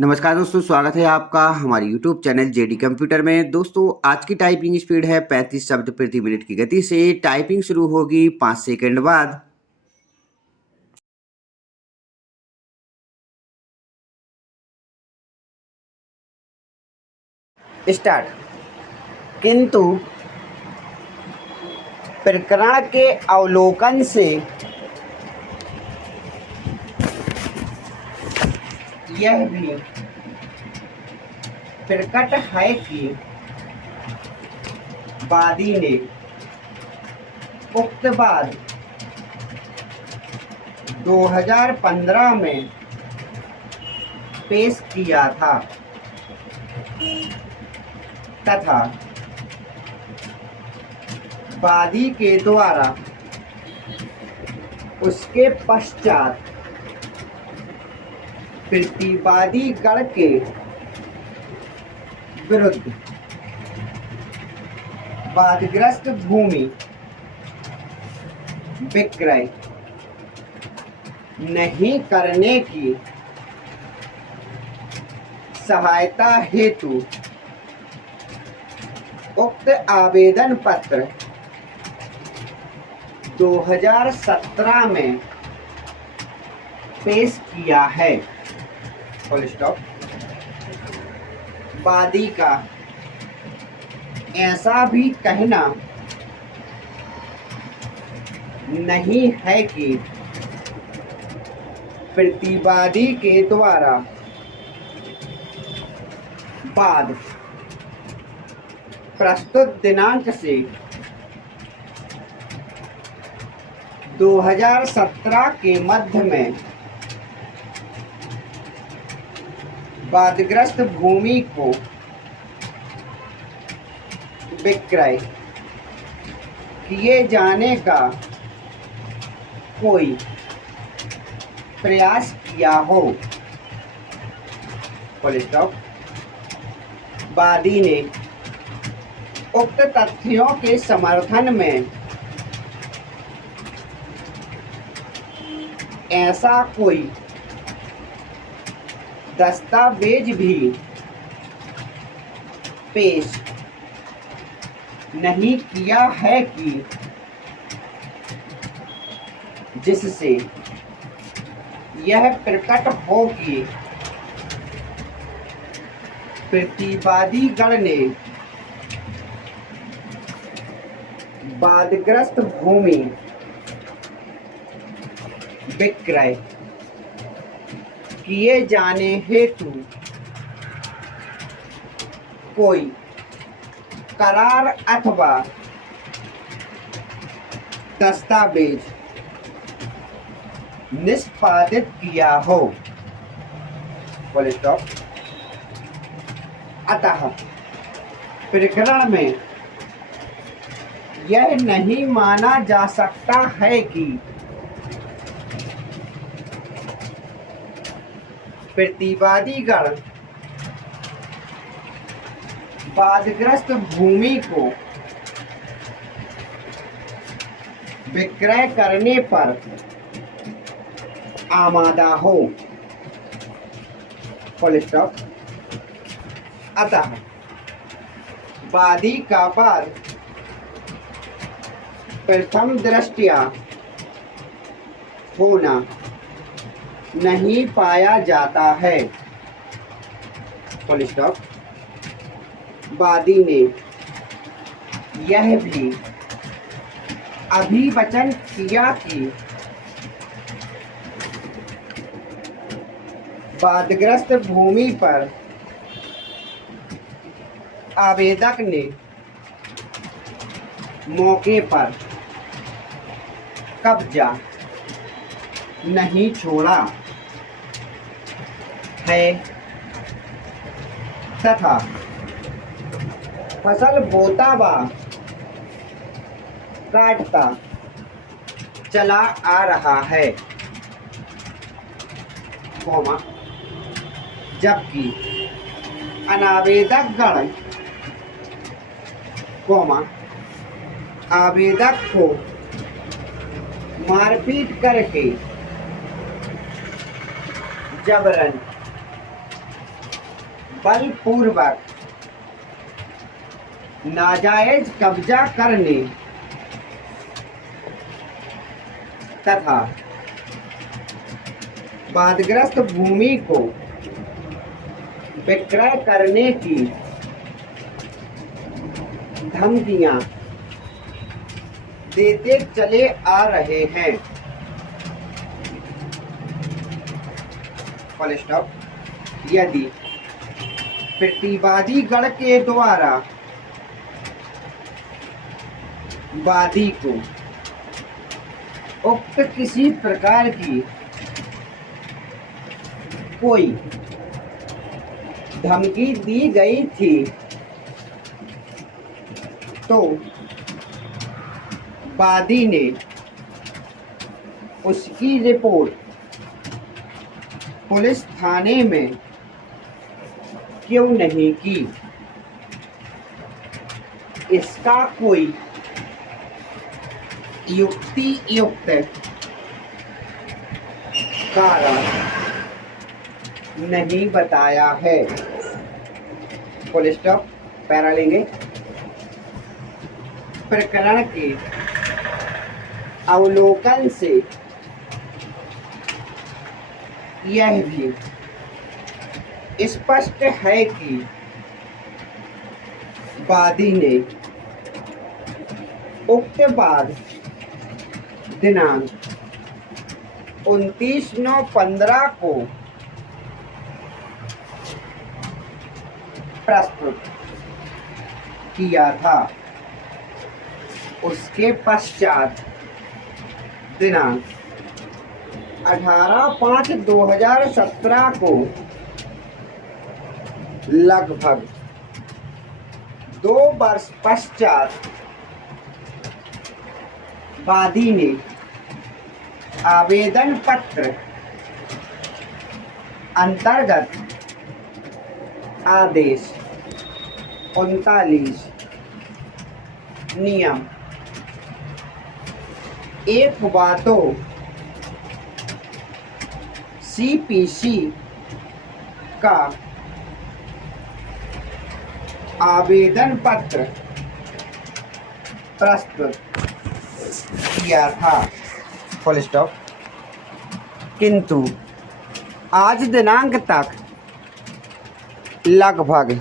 नमस्कार दोस्तों, स्वागत है आपका हमारे YouTube चैनल जेडी कंप्यूटर में। दोस्तों, आज की टाइपिंग स्पीड है 35 शब्द प्रति मिनट की गति से। टाइपिंग शुरू होगी 5 सेकंड बाद। स्टार्ट। किंतु प्रकरण के अवलोकन से यह भी प्रकट है कि वादी ने उक्त वाद 2015 में पेश किया था तथा वादी के द्वारा उसके पश्चात प्रतिवादी गण के विरुद्ध वादग्रस्त भूमि विक्रय नहीं करने की सहायता हेतु उक्त आवेदन पत्र 2017 में पेश किया है। Full stop. वादी का ऐसा भी कहना नहीं है कि प्रतिवादी के द्वारा वाद प्रस्तुत दिनांक से 2017 के मध्य में वादग्रस्त भूमि को विक्रय किए जाने का कोई प्रयास किया हो। Full stop. वादी ने उक्त तथ्यों के समर्थन में ऐसा कोई दस्तावेज भी पेश नहीं किया है कि जिससे यह प्रकट हो कि प्रतिवादी गण ने वादग्रस्त भूमि विक्रय किए जाने हेतु कोई करार अथवा दस्तावेज निष्पादित किया हो। Full stop. अतः प्रकरण में यह नहीं माना जा सकता है कि प्रतिवादी गण वादग्रस्त भूमि को विक्रय करने पर आमादा हो। Full stop. अतः वादी का वाद प्रथम दृष्टया होना नहीं पाया जाता है। Full stop. वादी ने यह भी अभिवचन किया कि वादग्रस्त भूमि पर आवेदक ने मौके पर कब्जा नहीं छोड़ा है तथा फसल बोता व काटता चला आ रहा है, जबकि अनावेदक गण आवेदक को मारपीट करके जबरन बलपूर्वक नाजायज कब्जा करने तथा बाढ़ग्रस्त भूमि को विक्रय करने की धमकियां देते चले आ रहे हैं। Full stop. यदि प्रतिवादी गण के द्वारा वादी को उक्त किसी प्रकार की कोई धमकी दी गई थी तो वादी ने उसकी रिपोर्ट पुलिस थाने में क्यों नहीं की? इसका कोई युक्त कारण नहीं बताया है। Full stop. पैरा लेंगे। प्रकरण के अवलोकन से यह भी स्पष्ट है कि वादी ने उक्त वाद दिनांक 29/9/15 को प्रस्तुत किया था। उसके पश्चात दिनांक 18/5/2017 को लगभग 2 वर्ष पश्चात वादी ने आवेदन पत्र अंतर्गत आदेश 39 नियम 1/2 CPC का आवेदन पत्र प्रस्तुत किया था। Full stop. किंतु आज दिनांक तक लगभग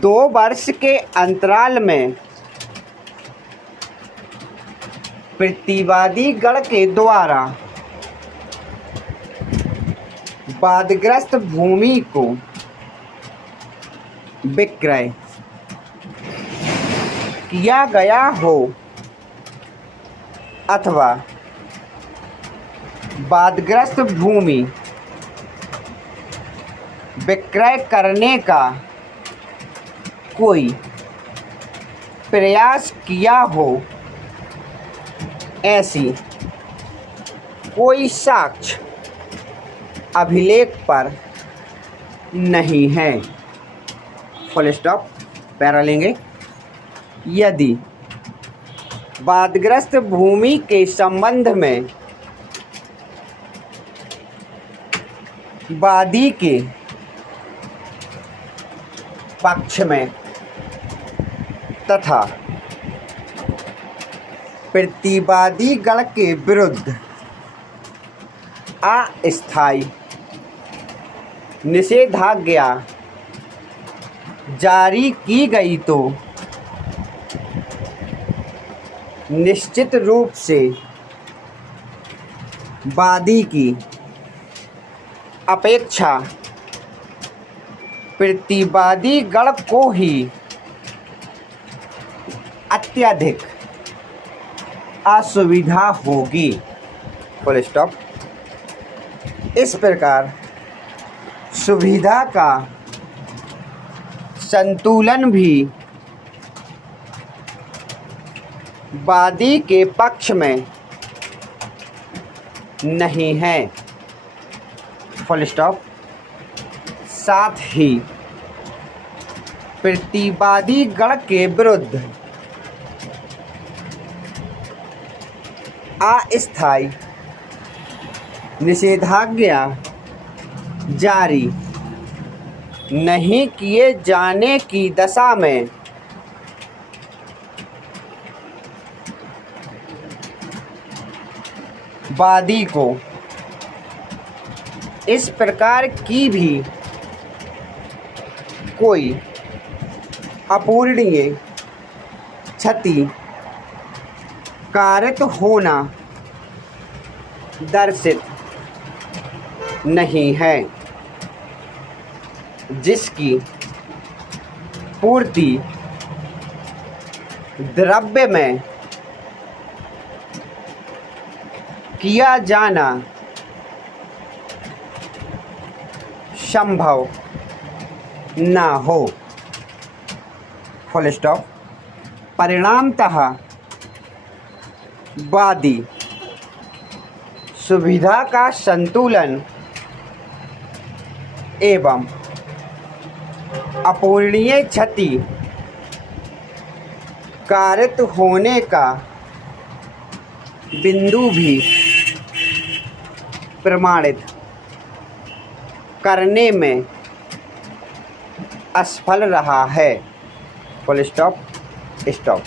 2 वर्ष के अंतराल में प्रतिवादी गण के द्वारा वादग्रस्त भूमि को विक्रय किया गया हो अथवा वादग्रस्त भूमि विक्रय करने का कोई प्रयास किया हो, ऐसी कोई साक्ष्य अभिलेख पर नहीं है। Full stop. पैरा लेंगे। यदि वादग्रस्त भूमि के संबंध में वादी के पक्ष में तथा प्रतिवादी गण के विरुद्ध अस्थायी निषेधाज्ञा जारी की गई तो निश्चित रूप से वादी की अपेक्षा प्रतिवादी गण को ही अत्यधिक असुविधा होगी। Full stop. इस प्रकार सुविधा का संतुलन भी वादी के पक्ष में नहीं है। Full stop. साथ ही प्रतिवादी गण के विरुद्ध अस्थायी निषेधाज्ञा जारी नहीं किए जाने की दशा में वादी को इस प्रकार की भी कोई अपूरणीय क्षति कारित होना दर्शित नहीं है, जिसकी पूर्ति द्रव्य में किया जाना संभव ना हो। Full stop. परिणामतः वादी सुविधा का संतुलन एवं अपूरणीय क्षति कारित होने का बिंदु भी प्रमाणित करने में असफल रहा है। Full stop. स्टॉप।